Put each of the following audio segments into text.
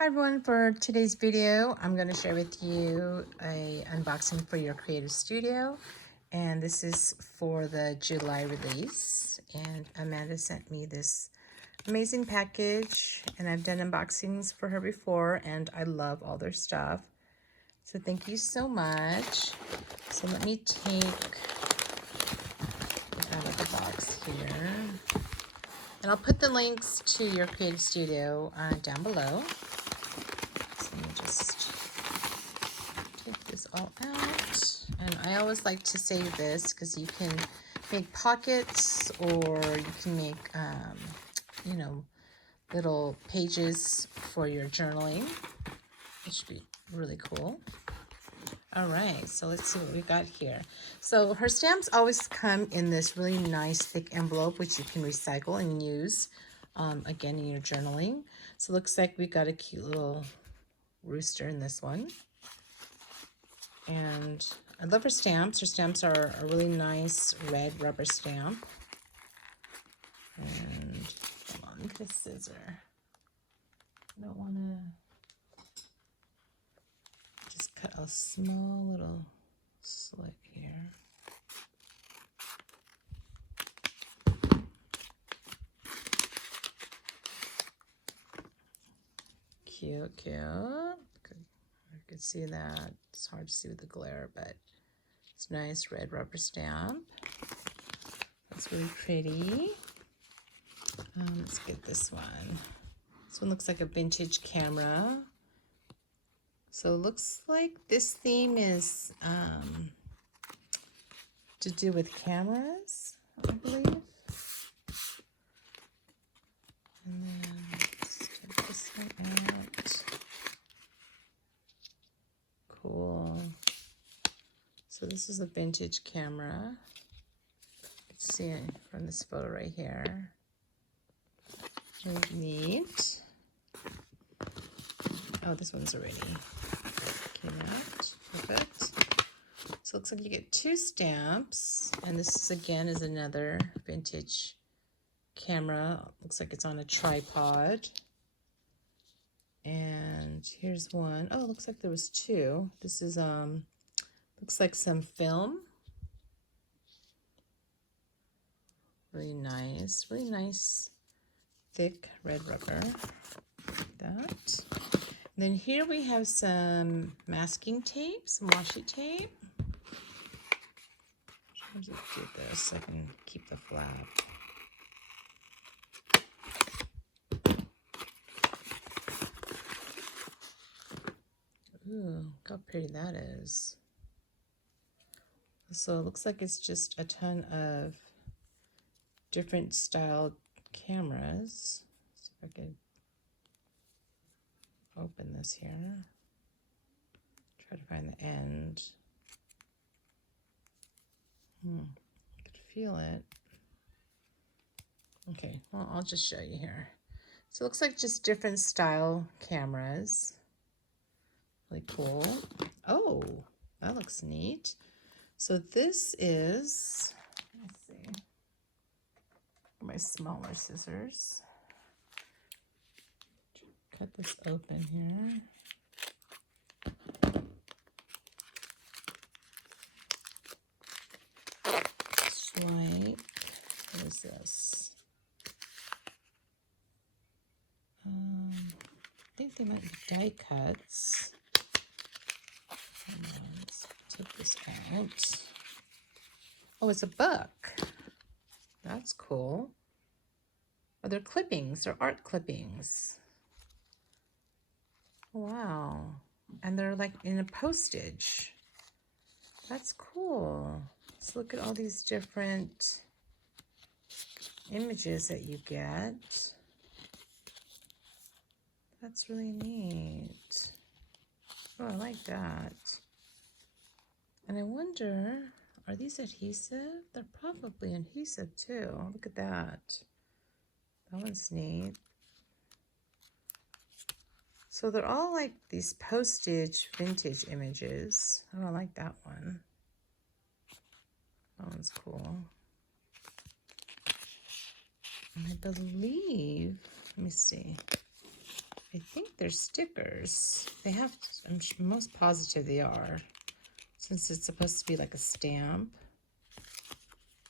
Hi everyone, for today's video, I'm going to share with you a unboxing for your Creative Studio. And this is for the July release. And Amanda sent me this amazing package. And I've done unboxings for her before, and I love all their stuff. So thank you so much. So let me take it out of the box here. And I'll put the links to your Creative Studio down below. So let me just take this all out. And I always like to save this because you can make pockets, or you can make, you know, little pages for your journaling. It should be really cool. All right, so let's see what we got here. So her stamps always come in this really nice thick envelope, which you can recycle and use again in your journaling. So it looks like we got a cute little rooster in this one. And I love her stamps. Her stamps are a really nice red rubber stamp. And come on, get a scissor. I don't want to just cut a small little slit here. Cute, cute. You can see that. It's hard to see with the glare, but it's nice red rubber stamp. That's really pretty. Let's get this one. This one looks like a vintage camera. So it looks like this theme is to do with cameras, I believe. And then let's take this one out. Cool. So this is a vintage camera. You can see it from this photo right here. Really neat. Oh, this one's already came out. Perfect. So it looks like you get 2 stamps, and this again is another vintage camera. Looks like it's on a tripod. And here's one. Oh, it looks like there was 2. This is looks like some film. Really nice thick red rubber. Like that. And then here we have some masking tape, some washi tape. How does it do this so I can keep the flap? Ooh, look how pretty that is. So it looks like it's just a ton of different style cameras. See if I can open this here. Try to find the end. I could feel it. Okay, well, I'll just show you here. So it looks like just different style cameras. Really cool. Oh, that looks neat. So this is, let's see, my smaller scissors. Cut this open here. Swipe. What is this? I think they might be die cuts. Let's take this out. Oh, it's a book. That's cool. Oh, they're clippings. They're art clippings. Wow. And they're like in a postage. That's cool. Let's look at all these different images that you get. That's really neat. Oh, I like that. And I wonder, are these adhesive? They're probably adhesive too. Look at that. That one's neat. So they're all like these postage vintage images. Oh, I like that one. That one's cool. And I believe, let me see. I think they're stickers. They have, I'm most positive they are, since it's supposed to be like a stamp.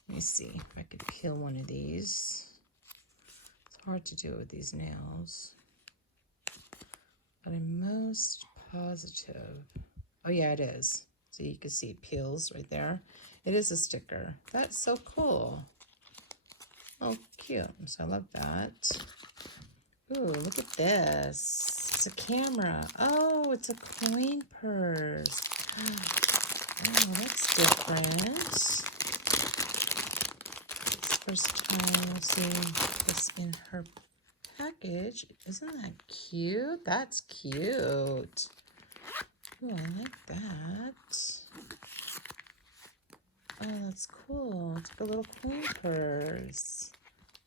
Let me see if I could peel one of these. It's hard to do with these nails, but I'm most positive. Oh yeah, it is. So you can see it peels right there. It is a sticker. That's so cool. Oh, cute. So I love that. Ooh, look at this. It's a camera. Oh, it's a coin purse. Oh, that's different. It's the first time I've seen this in her package. Isn't that cute? That's cute. Ooh, I like that. Oh, that's cool. It's like a little coin purse.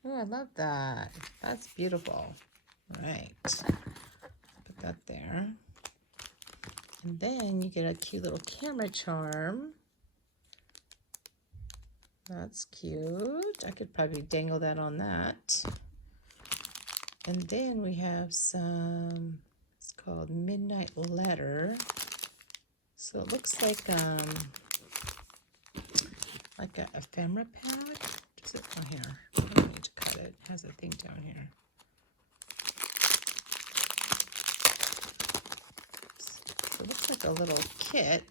Oh, I love that. That's beautiful. All right. Put that there. And then you get a cute little camera charm. That's cute. I could probably dangle that on that. And then we have some, it's called Midnight Letter. So it looks like a ephemera pad. Does it? Oh, here. I don't need to cut it. It has a thing down here. So it looks like a little kit.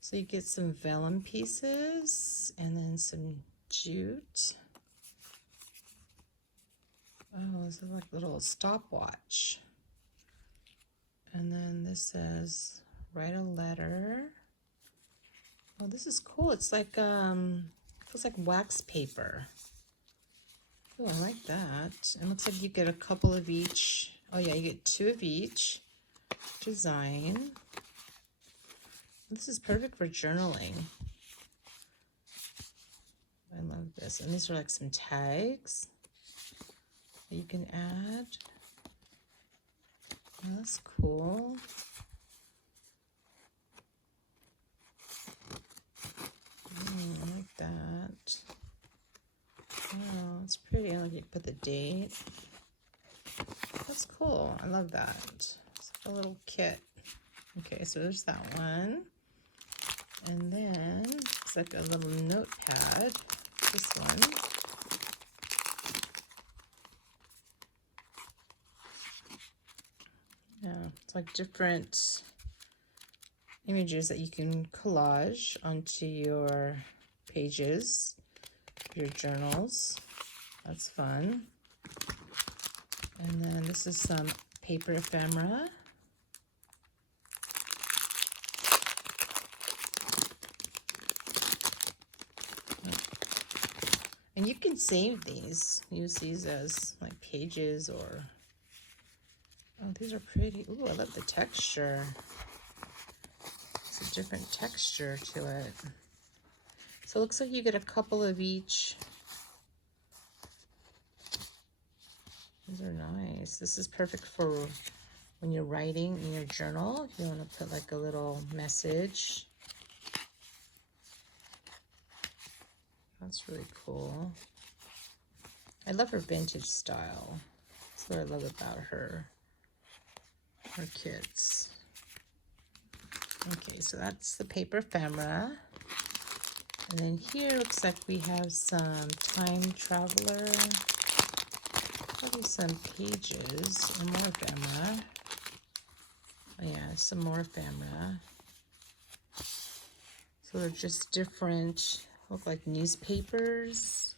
So you get some vellum pieces and then some jute. Oh, this is like a little stopwatch. And then this says, write a letter. Oh, this is cool. It's like, feels like wax paper. Oh, I like that. And it looks like you get a couple of each. Oh yeah, you get 2 of each design. This is perfect for journaling. I love this. And these are like some tags that you can add. Oh, that's cool. I like that. Wow, it's pretty. I like you put the date. That's cool. I love that. It's like a little kit. Okay, so there's that one. And then it's like a little notepad. This one. Yeah, it's like different images that you can collage onto your pages, your journals. That's fun. And then this is some paper ephemera. And you can save these, use these as like pages or, oh, these are pretty. Ooh, I love the texture. It's a different texture to it. So it looks like you get a couple of each. These are nice. This is perfect for when you're writing in your journal. If you want to put like a little message. That's really cool. I love her vintage style. That's what I love about her kits. Okay, so that's the paper ephemera. And then here looks like we have some time traveler. Probably some pages and more ephemera. Oh yeah, some more ephemera. So they're just different, look like newspapers.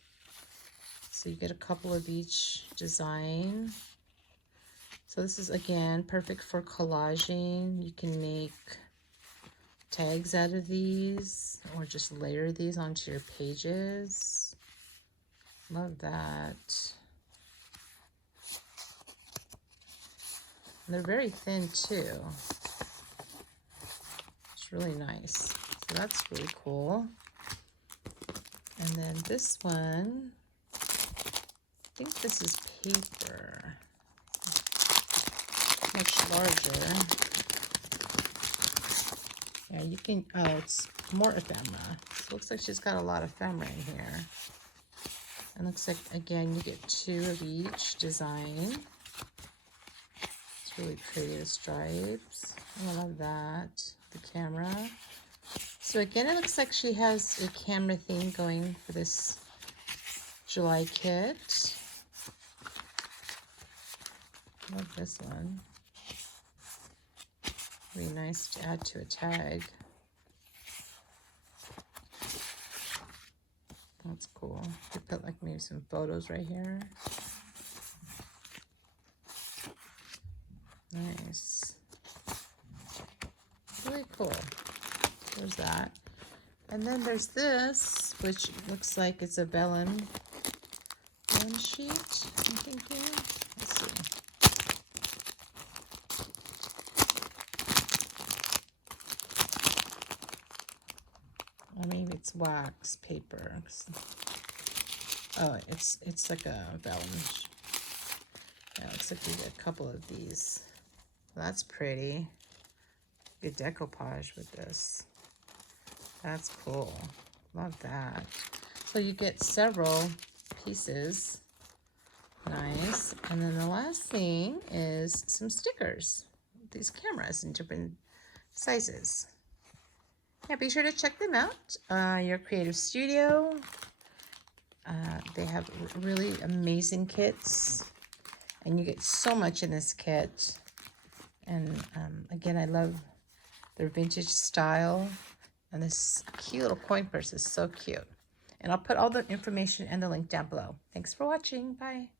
So you get a couple of each design. So this is, again, perfect for collaging. You can make tags out of these or just layer these onto your pages. Love that. And they're very thin too. It's really nice. So that's really cool. And then this one, I think this is paper. Much larger. Yeah, you can, oh, it's more ephemera. So it looks like she's got a lot of ephemera in here. And looks like, again, you get 2 of each design. really pretty, the stripes. I love that. The camera. So again, it looks like she has a camera theme going for this July kit. Love this one. Really nice to add to a tag. That's cool. You put like maybe some photos right here. Nice. Really cool. There's that. And then there's this, which looks like it's a vellum sheet, I'm thinking. Let's see. Or maybe it's wax paper. Oh, it's like a vellum. Yeah, it looks like you get a couple of these. That's pretty. Good decoupage with this. That's cool. Love that. So you get several pieces. Nice. And then the last thing is some stickers. These cameras in different sizes. Yeah, be sure to check them out. Your Creative Studio. They have really amazing kits. And you get so much in this kit. And again, I love their vintage style. And this cute little coin purse is so cute. And I'll put all the information and the link down below. Thanks for watching. Bye.